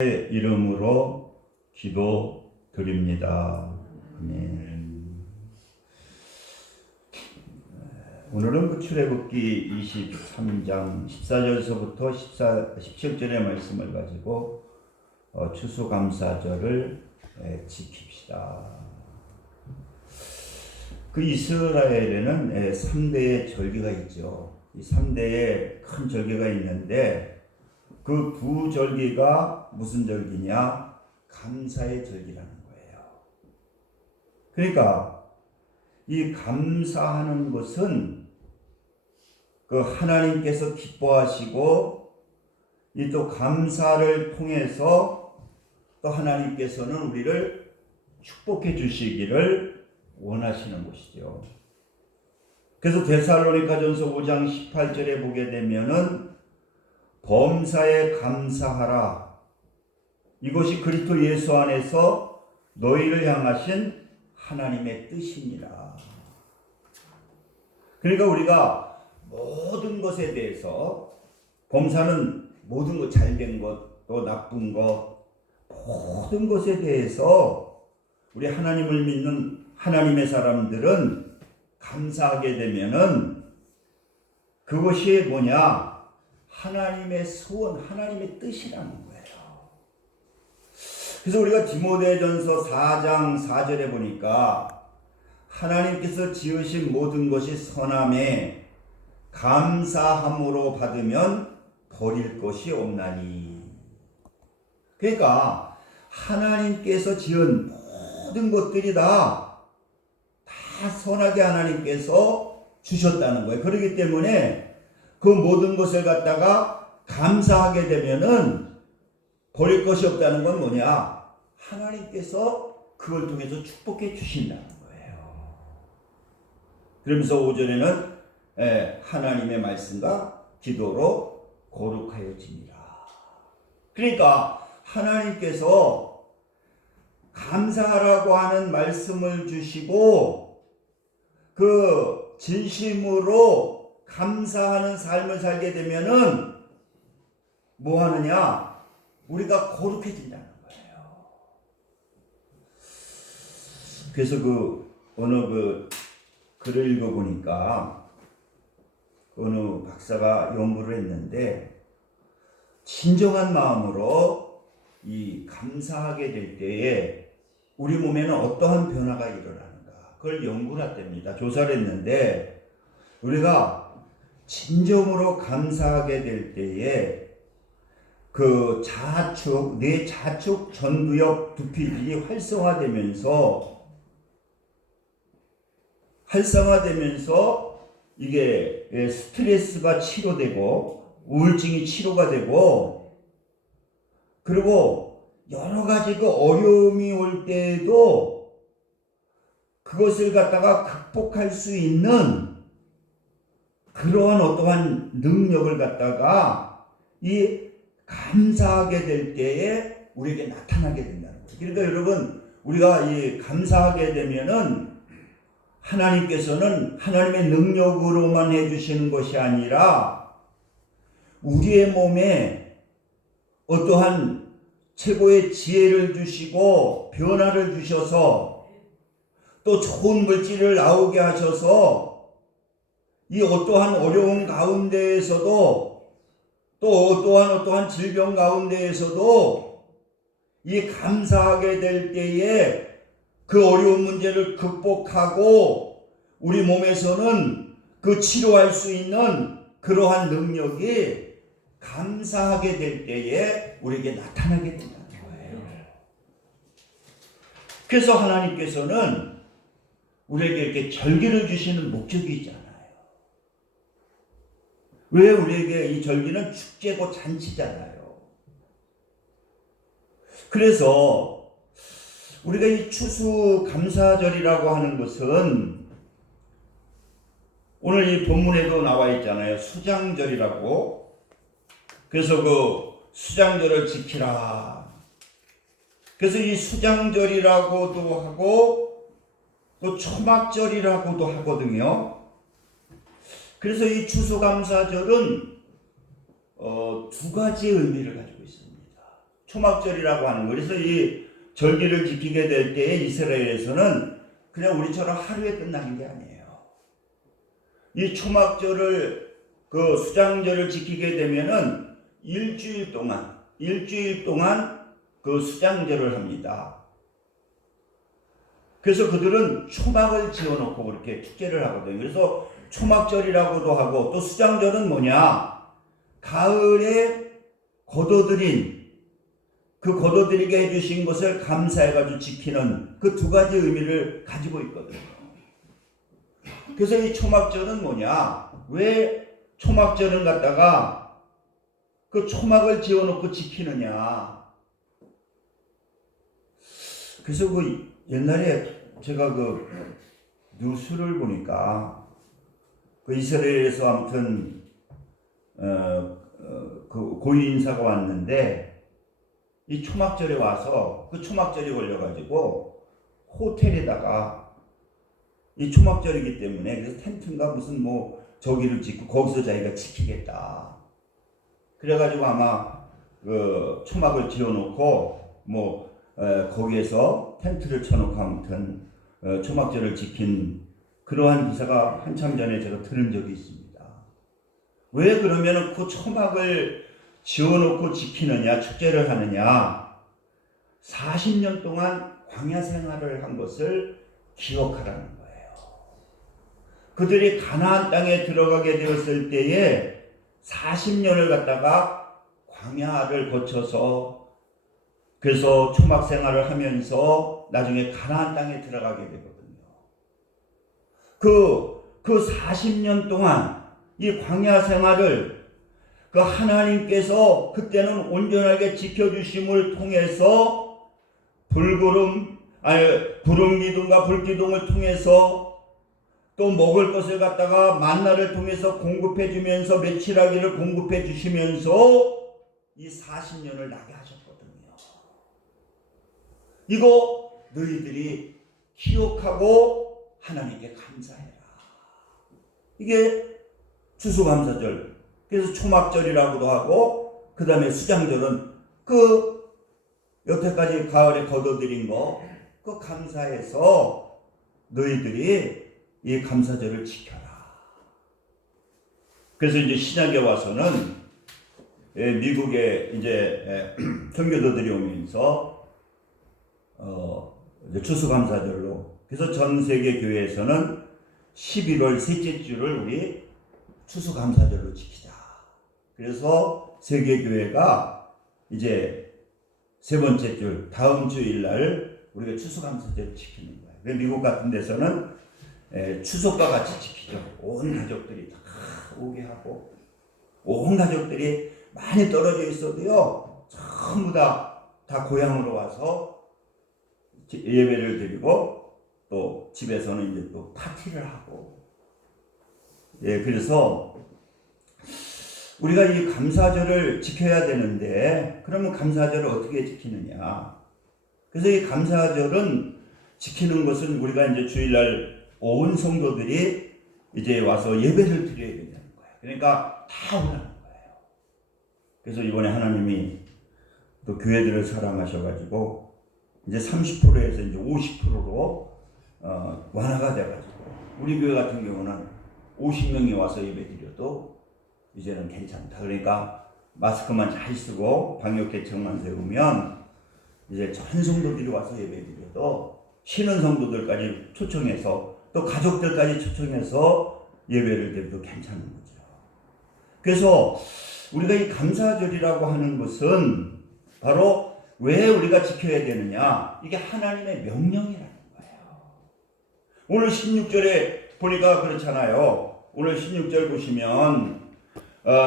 이름으로 기도드립니다. 아멘. 오늘은 출애굽기 23장 14절서부터 17절의 말씀을 가지고 추수감사절을 지킵시다. 그 이스라엘에는 3대의 절기가 있죠. 이 3대의 큰 절기가 있는데 그 두 절기가 무슨 절기냐? 감사의 절기라는 거예요. 그러니까 이 감사하는 것은 그 하나님께서 기뻐하시고 이 또 감사를 통해서 또 하나님께서는 우리를 축복해 주시기를 원하시는 것이죠. 그래서 데살로니가전서 5장 18절에 보게 되면은 범사에 감사하라. 이것이 그리스도 예수 안에서 너희를 향하신 하나님의 뜻입니다. 그러니까 우리가 모든 것에 대해서 범사는 모든 것 잘된 것, 또 나쁜 것, 모든 것에 대해서 우리 하나님을 믿는 하나님의 사람들은 감사하게 되면은 그것이 뭐냐? 하나님의 소원, 하나님의 뜻이라는 거예요. 그래서 우리가 디모데전서 4장 4절에 보니까 하나님께서 지으신 모든 것이 선함에 감사함으로 받으면 버릴 것이 없나니. 그러니까 하나님께서 지은 모든 것들이 다 선하게 하나님께서 주셨다는 거예요. 그렇기 때문에 그 모든 것을 갖다가 감사하게 되면은 버릴 것이 없다는 건 뭐냐? 하나님께서 그걸 통해서 축복해 주신다는 거예요. 그러면서 5절에는 하나님의 말씀과 기도로 거룩하여지니라. 그러니까 하나님께서 감사하라고 하는 말씀을 주시고 그 진심으로 감사하는 삶을 살게 되면은 뭐 하느냐? 우리가 거룩해진다는 거예요. 그래서 어느 글을 읽어보니까 어느 박사가 연구를 했는데 진정한 마음으로 이 감사하게 될 때에 우리 몸에는 어떠한 변화가 일어나는가? 그걸 연구를 했답니다. 조사를 했는데 우리가 진정으로 감사하게 될 때에 그 뇌 좌측 전두엽 두피질이 활성화되면서 이게 스트레스가 치료되고 우울증이 치료가 되고 그리고 여러 가지 그 어려움이 올 때에도 그것을 갖다가 극복할 수 있는 그러한 어떠한 능력을 갖다가 이 감사하게 될 때에 우리에게 나타나게 된다는 거예요. 그러니까 여러분 우리가 이 감사하게 되면은 하나님께서는 하나님의 능력으로만 해주시는 것이 아니라 우리의 몸에 어떠한 최고의 지혜를 주시고 변화를 주셔서 또 좋은 물질을 나오게 하셔서 이 어떠한 어려운 가운데에서도 또 어떠한 질병 가운데에서도 이 감사하게 될 때에 그 어려운 문제를 극복하고 우리 몸에서는 그 치료할 수 있는 그러한 능력이 감사하게 될 때에 우리에게 나타나게 된다는 거예요. 그래서 하나님께서는 우리에게 이렇게 절기를 주시는 목적이 있잖아요. 왜 우리에게 이 절기는 축제고 잔치잖아요. 그래서 우리가 이 추수감사절이라고 하는 것은 오늘 이 본문에도 나와 있잖아요. 수장절이라고. 그래서 그 수장절을 지키라. 그래서 이 수장절이라고도 하고 또 초막절이라고도 하거든요. 그래서 이 추수감사절은 두 가지의 의미를 가지고 있습니다. 초막절이라고 하는 거예요. 그래서 이 절기를 지키게 될 때에 이스라엘에서는 그냥 우리처럼 하루에 끝나는 게 아니에요. 이 초막절을 그 수장절을 지키게 되면은 일주일 동안 그 수장절을 합니다. 그래서 그들은 초막을 지어놓고 그렇게 축제를 하거든요. 그래서 초막절이라고도 하고, 또 수장절은 뭐냐? 가을에 거둬들이게 해주신 것을 감사해가지고 지키는 그 두 가지 의미를 가지고 있거든요. 그래서 이 초막절은 뭐냐? 왜 초막절은 갖다가 그 초막을 지어놓고 지키느냐? 그래서 그 옛날에 제가 그 뉴스를 보니까 그 이스라엘에서 아무튼 그 고위 인사가 왔는데 이 초막절에 와서 그 초막절이 걸려가지고 호텔에다가 이 초막절이기 때문에 그래서 텐트인가 무슨 뭐 저기를 짓고 거기서 자기가 지키겠다. 그래가지고 아마 그 초막을 지어놓고 뭐 거기에서 텐트를 쳐놓고 아무튼 초막절을 지킨 그러한 기사가 한참 전에 제가 들은 적이 있습니다. 왜 그러면은 그 초막을 지어놓고 지키느냐, 축제를 하느냐? 40년 동안 광야 생활을 한 것을 기억하라는 거예요. 그들이 가나안 땅에 들어가게 되었을 때에 40년을 갖다가 광야를 거쳐서 그래서 초막 생활을 하면서 나중에 가나안 땅에 들어가게 되거든요. 그 40년 동안 이 광야 생활을 그 하나님께서 그때는 온전하게 지켜주심을 통해서 구름 기둥과 불 기둥을 통해서 또 먹을 것을 갖다가 만나를 통해서 공급해 주면서 며칠하기를 공급해 주시면서 이 40년을 나게 하셨거든요. 이거 너희들이 기억하고 하나님께 감사해라. 이게 추수감사절, 그래서 초막절이라고도 하고, 그 다음에 수장절은 그 여태까지 가을에 거둬들인 거, 그 감사해서 너희들이 이 감사절을 지켜라. 그래서 이제 신약에 와서는 미국에 이제 선교도들이 오면서 이제 추수감사절로, 그래서 전 세계 교회에서는 11월 셋째 주를 우리 추수감사절로 지키자. 그래서 세계교회가 이제 세 번째 줄, 다음 주일날 우리가 추수감사절 지키는 거예요. 그래서 미국 같은 데서는 추석과 같이 지키죠. 온 가족들이 다 오게 하고, 온 가족들이 많이 떨어져 있어도요, 전부 다 고향으로 와서 예배를 드리고, 또 집에서는 이제 또 파티를 하고, 그래서 우리가 이 감사절을 지켜야 되는데, 그러면 감사절을 어떻게 지키느냐? 그래서 이 감사절은 지키는 것은 우리가 이제 주일날 온 성도들이 이제 와서 예배를 드려야 된다는 거예요. 그러니까 다 오라는 거예요. 그래서 이번에 하나님이 또 교회들을 사랑하셔가지고 이제 30%에서 이제 50%로 완화가 돼가지고 우리 교회 같은 경우는 50명이 와서 예배드려도 이제는 괜찮다. 그러니까 마스크만 잘 쓰고 방역 대책만 세우면 이제 전 성도들이 와서 예배드려도 쉬는 성도들까지 초청해서 또 가족들까지 초청해서 예배를 드려도 괜찮은 거죠. 그래서 우리가 이 감사절이라고 하는 것은 바로 왜 우리가 지켜야 되느냐? 이게 하나님의 명령이라는 거예요. 오늘 16절에 보니까 그렇잖아요. 오늘 16절 보시면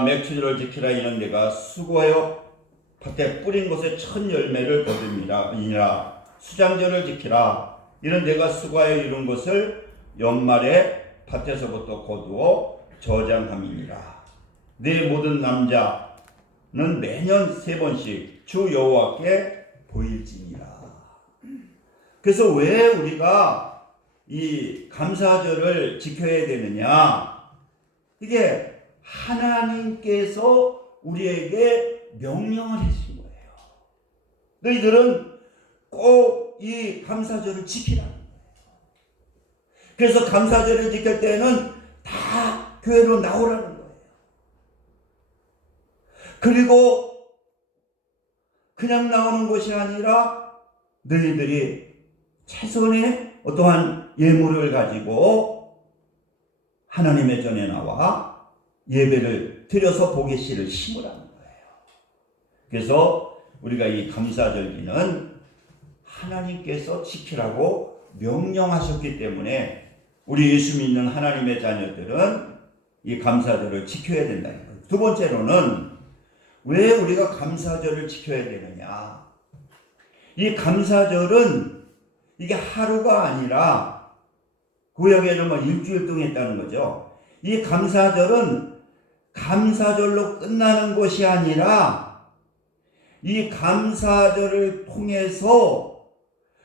맥추절을 지키라 이는 내가 수고하여 밭에 뿌린 곳에 첫 열매를 거두니라. 수장절을 지키라 이는 내가 수고하여 이룬 것을 연말에 밭에서부터 거두어 저장함이니라. 네 모든 남자는 매년 3번씩 주 여호와께 보일지니라. 그래서 왜 우리가 이 감사절을 지켜야 되느냐? 이게 하나님께서 우리에게 명령을 하신 거예요. 너희들은 꼭 이 감사절을 지키라는 거예요. 그래서 감사절을 지킬 때는 다 교회로 나오라는 거예요. 그리고 그냥 나오는 것이 아니라 너희들이 최선의 어떠한 예물을 가지고 하나님의 전에 나와 예배를 드려서 복의 씨를 심으라는 거예요. 그래서 우리가 이 감사절기는 하나님께서 지키라고 명령하셨기 때문에 우리 예수 믿는 하나님의 자녀들은 이 감사절을 지켜야 된다는 거예요. 두 번째로는 왜 우리가 감사절을 지켜야 되느냐? 이 감사절은 이게 하루가 아니라 구약에는 뭐 일주일 동안 했다는 거죠. 이 감사절은 감사절로 끝나는 것이 아니라 이 감사절을 통해서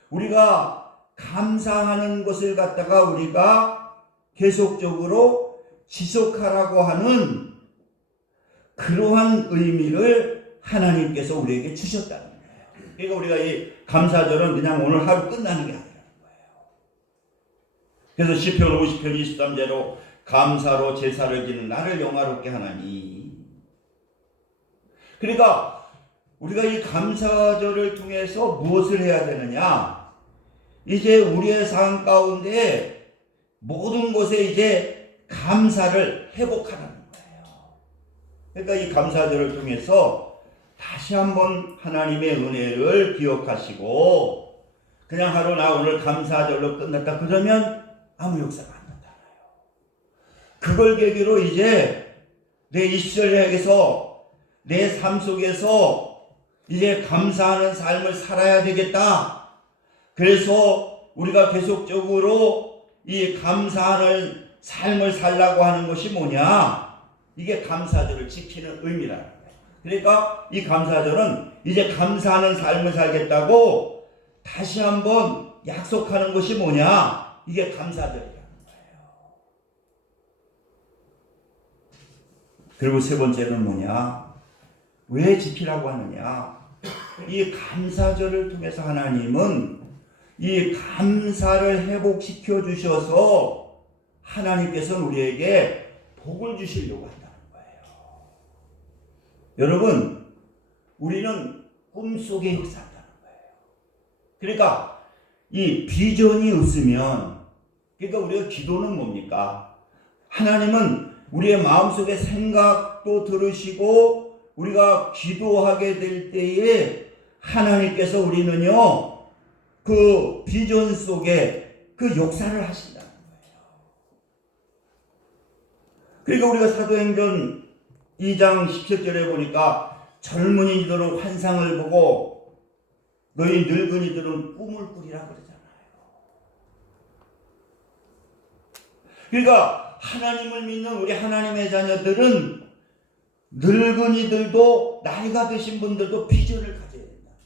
우리가 감사하는 것을 갖다가 우리가 계속적으로 지속하라고 하는 그러한 의미를 하나님께서 우리에게 주셨다는 거예요. 그러니까 우리가 이 감사절은 그냥 오늘 하루 끝나는 게 아니라는 거예요. 그래서 시편 50편 23절로 감사로 제사를 지는 나를 영화롭게 하나니. 그러니까 우리가 이 감사절을 통해서 무엇을 해야 되느냐? 이제 우리의 삶 가운데 모든 것에 이제 감사를 회복하라는 거예요. 그러니까 이 감사절을 통해서 다시 한번 하나님의 은혜를 기억하시고 그냥 하루 나 오늘 감사절로 끝났다 그러면 아무 역사가 안 나타나요. 그걸 계기로 이제 내 이스라엘에게서 내 삶 속에서 이제 감사하는 삶을 살아야 되겠다. 그래서 우리가 계속적으로 이 감사하는 삶을 살라고 하는 것이 뭐냐? 이게 감사절을 지키는 의미라는 거예요. 그러니까 이 감사절은 이제 감사하는 삶을 살겠다고 다시 한번 약속하는 것이 뭐냐? 이게 감사절이라는 거예요. 그리고 세 번째는 뭐냐? 왜 지키라고 하느냐? 이 감사절을 통해서 하나님은 이 감사를 회복시켜 주셔서 하나님께서는 우리에게 복을 주시려고 한다는 거예요. 여러분, 우리는 꿈속에 역사한다는 거예요. 그러니까 이 비전이 없으면, 그러니까 우리가 기도는 뭡니까? 하나님은 우리의 마음속에 생각도 들으시고 우리가 기도하게 될 때에 하나님께서 우리는요 그 비전 속에 그 역사를 하신다는 거예요. 그러니까 우리가 사도행전 2장 17절에 보니까 젊은이들은 환상을 보고 너희 늙은이들은 꿈을 꾸리라 그러잖아요. 그러니까 하나님을 믿는 우리 하나님의 자녀들은 늙은이들도 나이가 드신 분들도 비전을 가져야 된다는 거예요.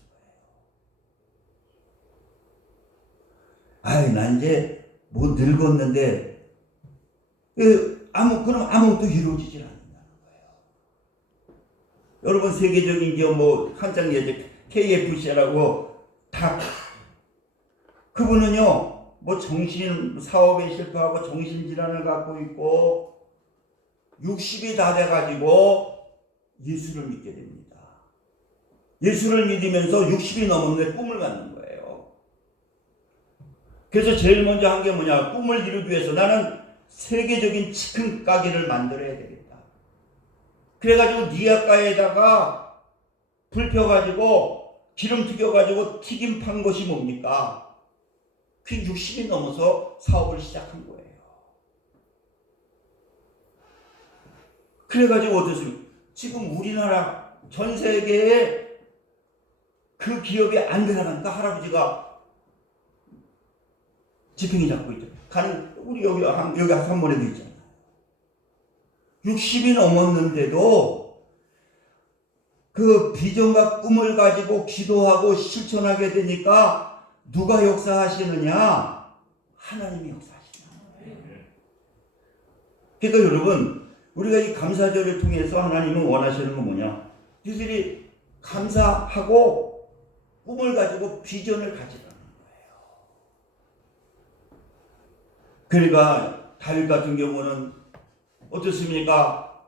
아이, 난 이제 뭐 늙었는데 그럼 아무것도 이루어지질 않는다는 거예요. 여러분 세계적인 기업 뭐 한창 이제 KFC라고 다 그분은요 뭐 정신 사업에 실패하고 정신질환을 갖고 있고 60이 다 돼가지고 예수를 믿게 됩니다. 예수를 믿으면서 60이 넘었는데 꿈을 갖는 거예요. 그래서 제일 먼저 한 게 뭐냐? 꿈을 이루기 위해서 나는 세계적인 치킨 가게를 만들어야 되겠다. 그래가지고 니아가에다가 불 펴가지고 기름 튀겨가지고 튀김 판 것이 뭡니까? 그 60이 넘어서 사업을 시작한 거예요. 그래가지고 어떻습니까? 지금 우리나라 전 세계에 그 기업에 안 들어가니까 할아버지가 지팽이 잡고 있죠. 우리 여기 한번에도 있잖아요. 60이 넘었는데도 그 비전과 꿈을 가지고 기도하고 실천하게 되니까 누가 역사하시느냐? 하나님이 역사하시는 거예요. 그러니까 여러분 우리가 이 감사절을 통해서 하나님은 원하시는 건 뭐냐? 너희들이 감사하고 꿈을 가지고 비전을 가지라는 거예요. 그러니까 다윗 같은 경우는 어떻습니까?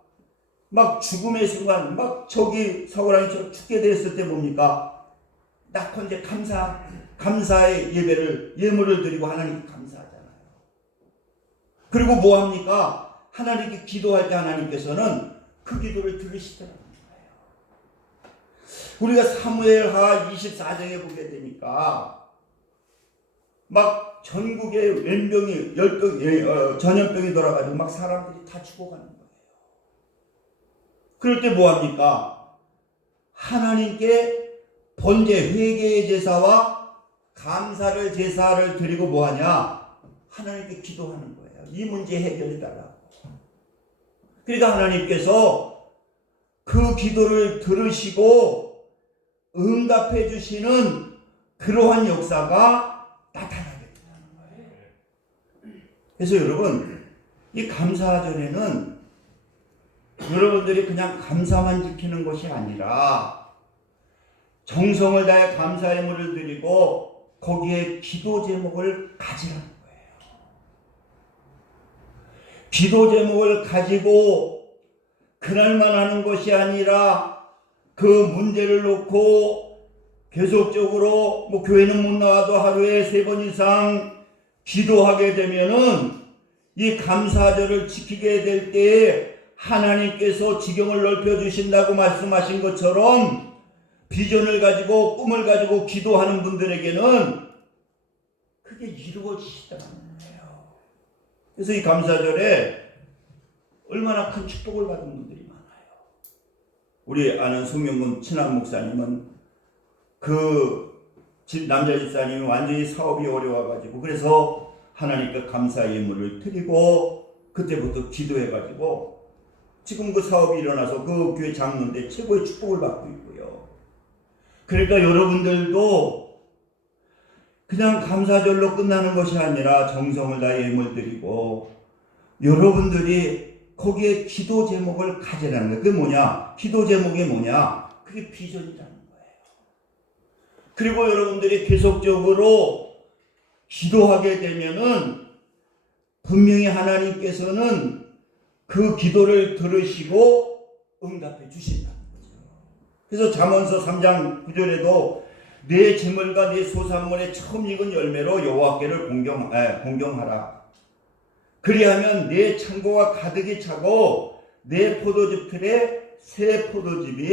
막 죽음의 순간, 막 저기 사울왕처럼 죽게 됐을 때 뭡니까? 낙헌제 감사의 예물을 드리고 하나님께 감사하잖아요. 그리고 뭐 합니까? 하나님께 기도할 때 하나님께서는 그 기도를 들으시더라고요. 우리가 사무엘하 24장에 보게 되니까 막 전국에 왼병이 전염병이 돌아가지고 막 사람들이 다 죽어가는 거예요. 그럴 때 뭐합니까? 하나님께 번제 회개의 제사와 감사를 제사를 드리고 뭐하냐? 하나님께 기도하는 거예요. 이 문제 해결해 달라고. 그러니까 하나님께서 그 기도를 들으시고 응답해 주시는 그러한 역사가 나타나게 된다는 거예요. 그래서 여러분, 이 감사절에는 여러분들이 그냥 감사만 지키는 것이 아니라 정성을 다해 감사 예물을 드리고 거기에 기도 제목을 가지라는 거예요. 기도 제목을 가지고 그날만 하는 것이 아니라 그 문제를 놓고 계속적으로 교회는 못 나와도 하루에 3번 이상 기도하게 되면은 이 감사절을 지키게 될 때에 하나님께서 지경을 넓혀주신다고 말씀하신 것처럼 비전을 가지고 꿈을 가지고 기도하는 분들에게는 그게 이루어지시다는 거예요. 그래서 이 감사절에 얼마나 큰 축복을 받은 분들이 많아요. 우리 아는 송명근 친한 목사님은 그 남자 집사님이 완전히 사업이 어려워가지고 그래서 하나님께 감사 예물을 드리고 그때부터 기도해가지고 지금 그 사업이 일어나서 그 교회 장로인데 최고의 축복을 받고 있고요. 그러니까 여러분들도 그냥 감사절로 끝나는 것이 아니라 정성을 다해 예물 드리고 여러분들이 거기에 기도 제목을 가지라는 거예요. 그게 뭐냐? 기도 제목이 뭐냐? 그게 비전이라는 거예요. 그리고 여러분들이 계속적으로 기도하게 되면은 분명히 하나님께서는 그 기도를 들으시고 응답해 주신다는 거죠. 그래서 잠언서 3장 9절에도 내 재물과 내 소산물의 처음 익은 열매로 여호와께를 공경하라. 그리하면 내 창고가 가득히 차고 내 포도즙 틀에 새 포도즙이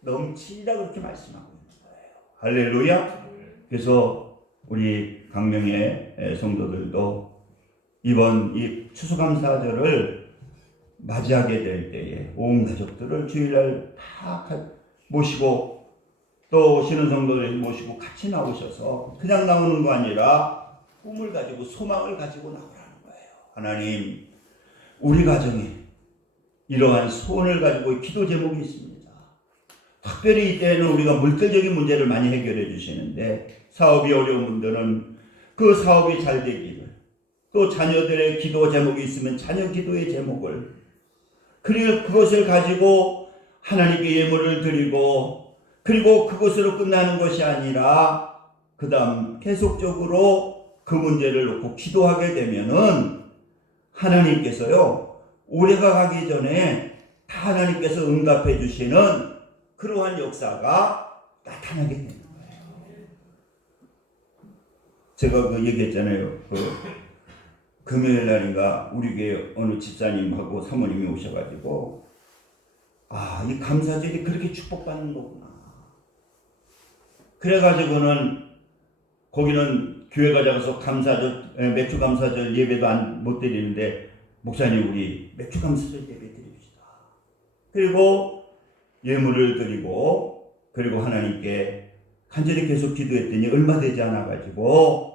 넘치리라 그렇게 말씀하고 있는 거예요. 할렐루야. 그래서 우리 강명의 성도들도 이번 이 추수감사절을 맞이하게 될 때에 온 가족들을 주일날 다 모시고 또 오시는 성도들 모시고 같이 나오셔서 그냥 나오는 거 아니라 꿈을 가지고 소망을 가지고 나오라는 거예요. 하나님, 우리 가정에 이러한 소원을 가지고 기도 제목이 있습니다. 특별히 이때는 우리가 물질적인 문제를 많이 해결해 주시는데 사업이 어려운 분들은 그 사업이 잘 되기를, 또 자녀들의 기도 제목이 있으면 자녀 기도의 제목을, 그리고 그것을 가지고 하나님께 예물을 드리고, 그리고 그것으로 끝나는 것이 아니라 그 다음 계속적으로 그 문제를 놓고 기도하게 되면은 하나님께서요, 올해가 가기 전에 다 하나님께서 응답해 주시는 그러한 역사가 나타나게 되는 거예요. 제가 그 얘기했잖아요. 금요일 날인가 우리 교회 어느 집사님하고 사모님이 오셔가지고 이 감사절이 그렇게 축복받는 거구나. 그래가지고는 거기는 교회 가져가서 감사절, 맥주 감사절 예배도 못 드리는데 목사님 우리 맥주 감사절 예배 드립시다. 그리고 예물을 드리고 그리고 하나님께 간절히 계속 기도했더니 얼마 되지 않아가지고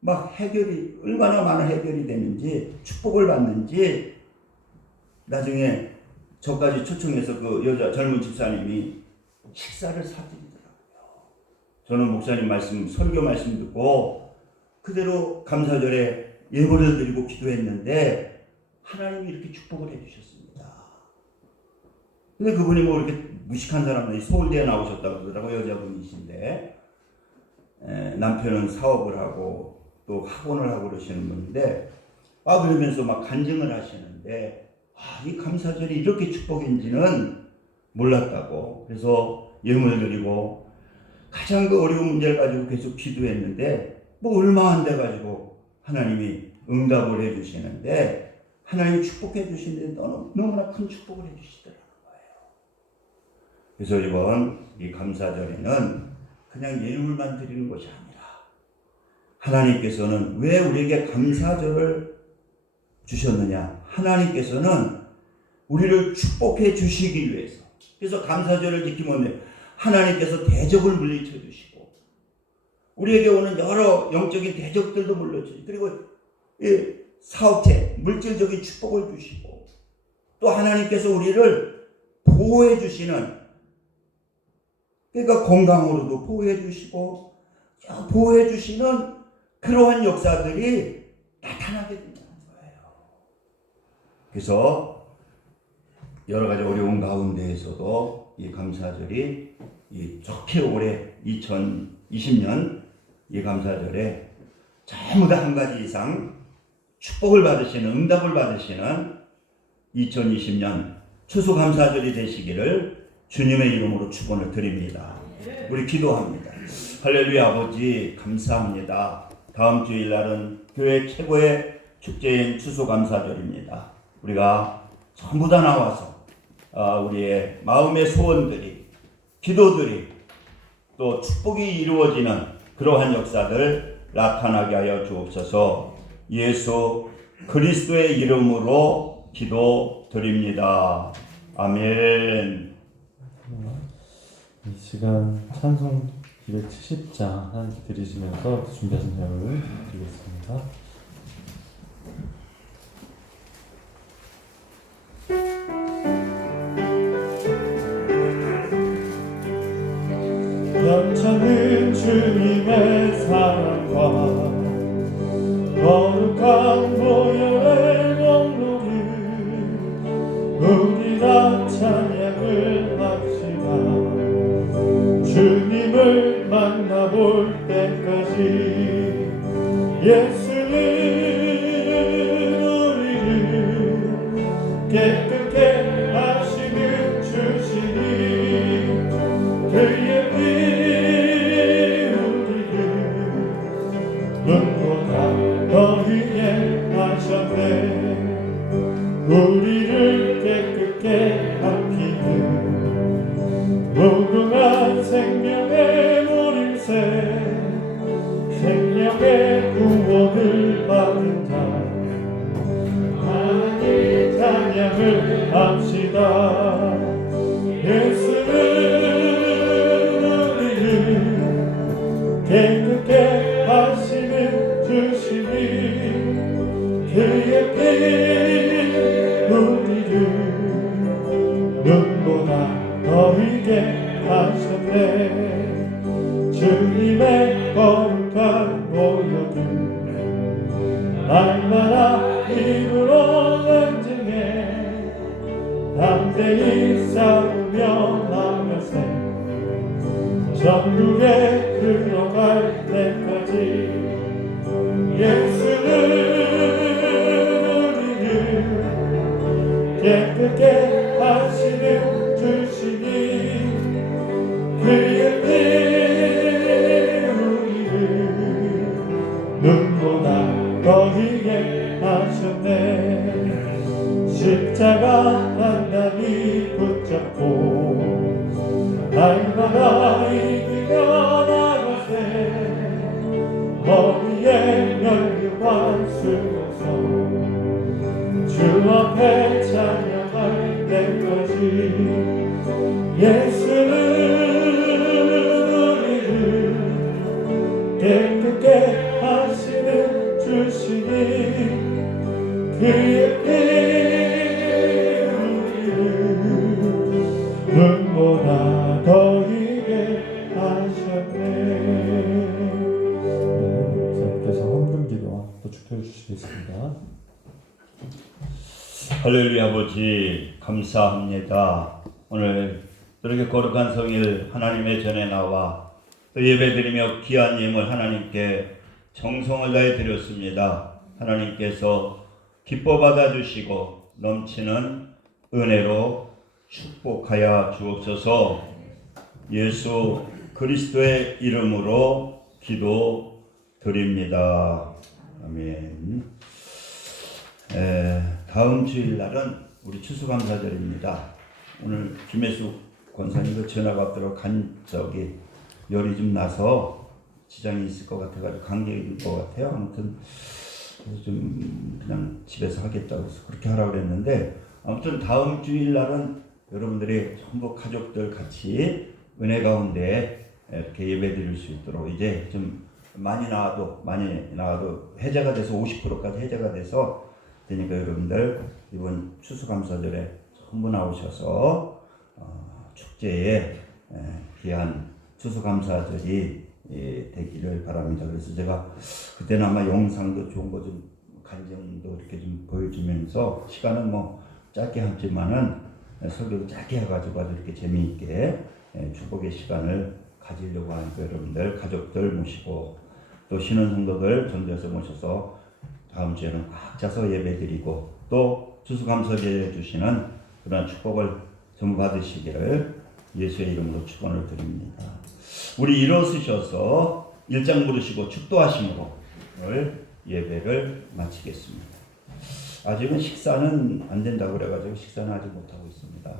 막 해결이 얼마나 많은 해결이 되는지 축복을 받는지 나중에 저까지 초청해서 그 여자 젊은 집사님이 식사를 사드리더라고요. 저는 목사님 말씀, 설교 말씀 듣고 그대로 감사절에 예물을 드리고 기도했는데 하나님이 이렇게 축복을 해주셨습니다. 근데 그분이 뭐 이렇게 무식한 사람들이 서울대에 나오셨다고 그러더라고요. 여자분이신데 남편은 사업을 하고 또 학원을 하고 그러시는 분인데 그러면서 막 간증을 하시는데 이 감사절이 이렇게 축복인지는 몰랐다고. 그래서 예물 드리고 가장 그 어려운 문제를 가지고 계속 기도했는데 뭐 얼마 안 돼 가지고 하나님이 응답을 해주시는데 하나님이 축복해 주시는데 너무나 큰 축복을 해주시더라는 거예요. 그래서 이번 이 감사절에는 그냥 예물만 드리는 것이 아니라 하나님께서는 왜 우리에게 감사절을 주셨느냐? 하나님께서는 우리를 축복해 주시기 위해서. 그래서 감사절을 지키면 하나님께서 대적을 물리쳐 주시고 우리에게 오는 여러 영적인 대적들도 물리쳐 주시고 그리고 사업체, 물질적인 축복을 주시고 또 하나님께서 우리를 보호해 주시는, 그러니까 건강으로도 보호해 주시고 보호해 주시는 그러한 역사들이 나타나게 된다는 거예요. 그래서 여러 가지 어려운 가운데에서도 이 감사절이 좋게 올해 2020년 이 감사절에 전부 다 한 가지 이상 축복을 받으시는, 응답을 받으시는 2020년 추수감사절이 되시기를 주님의 이름으로 축원을 드립니다. 우리 기도합니다. 할렐루야. 아버지 감사합니다. 다음 주일 날은 교회 최고의 축제인 추수감사절입니다. 우리가 전부 다 나와서 우리의 마음의 소원들이, 기도들이 또 축복이 이루어지는 그러한 역사들 나타나게 하여 주옵소서. 예수 그리스도의 이름으로 기도드립니다. 아멘. 이 시간 찬송 270장 하나님께 드리시면서 준비하신 내용을 드리겠습니다. 영창은 주님의 사랑과 거룩한 보혈의 공로를 우리 다 찬양을 합시다. 주님을 만나볼 때까지 예수는 우리를 깨끗게 하시는 주시니 그의 피 우리를 눈보다 더 희게 하셨네. 우리를 깨끗게 하기는 무궁한 생명의 모림새 생명의 구원을 받은 자 하나님 찬양을 합시다. 예수는 우리를 깨끗게 하시는 주시니 그의 피 우리를 눈보다 더 희게 하셨네. 주님의 거룩한 보혈을 날마다 힘으로 전쟁해 담대히 싸우며 나가세 전국에 들어갈 때까지 예수는 우리를 깨끗게 하시는 주시니 그의 피 우리를 눈보다 더 희게 하셨네. 십자가 단단히 붙잡고 날마다 이기며 나가세 머리에 면류관 쓰고서 주 앞에 찬양할 때까지 예수는 우리를 깨끗게 하시는 주시니 그의 피 우리를 눈보다 더 희게 하셨네. 목사님께서 헌금 기도와 또 축도해 주시겠습니다. 할렐루야. 아버지 감사합니다. 오늘 이렇게 거룩한 성일 하나님의 전에 나와 또 예배드리며 귀한 예물 하나님께 정성을 다해 드렸습니다. 하나님께서 기뻐 받아주시고 넘치는 은혜로 축복하여 주옵소서. 예수 그리스도의 이름으로 기도드립니다. 아멘. 다음 주일날은 우리 추수감사절입니다. 오늘 김혜숙 권사님도 전화가 왔더라고. 간 적이 열이 좀 나서 지장이 있을 것 같아가지고 감기일 것 같아요. 아무튼 좀 그냥 집에서 하겠다고 해서 그렇게 하라고 그랬는데, 아무튼 다음 주일날은 여러분들이 전부 가족들 같이 은혜 가운데 이렇게 예배 드릴 수 있도록, 이제 좀 많이 나와도 해제가 돼서 50%까지 해제가 돼서 되니까 여러분들 이번 추수감사절에 전부 나오셔서 축제에 귀한 추수감사절이 되기를 바랍니다. 그래서 제가 그때는 아마 영상도 좋은 거 좀 간증도 이렇게 좀 보여주면서, 시간은 뭐 짧게 하지만은 설교도 짧게 해가지고 아주 이렇게 재미있게 축복의 시간을 가지려고 하니까 여러분들 가족들 모시고 또 신혼성도들 전도해서 모셔서 다음 주에는 꽉 차서 예배드리고 또 추수감사절에 주시는 그런 축복을 전부 받으시기를 예수의 이름으로 축원을 드립니다. 우리 일어서셔서 일장 부르시고 축도하심으로 오늘 예배를 마치겠습니다. 아직은 식사는 안 된다고 그래가지고 식사는 아직 못하고 있습니다.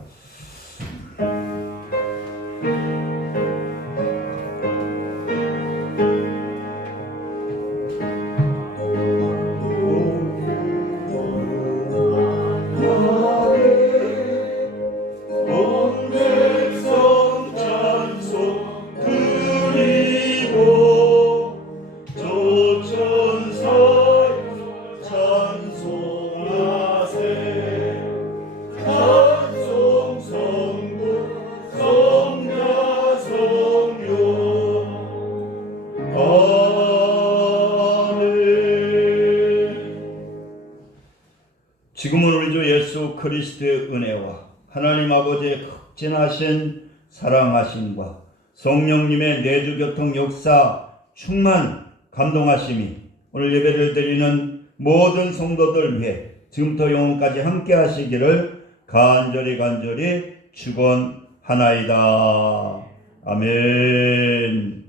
지금은 우리 주 예수 그리스도의 은혜와 하나님 아버지의 극진하신 사랑하심과 성령님의 내주교통 역사 충만 감동하심이 오늘 예배를 드리는 모든 성도들 위해 지금부터 영원까지 함께 하시기를 간절히 축원하나이다. 아멘.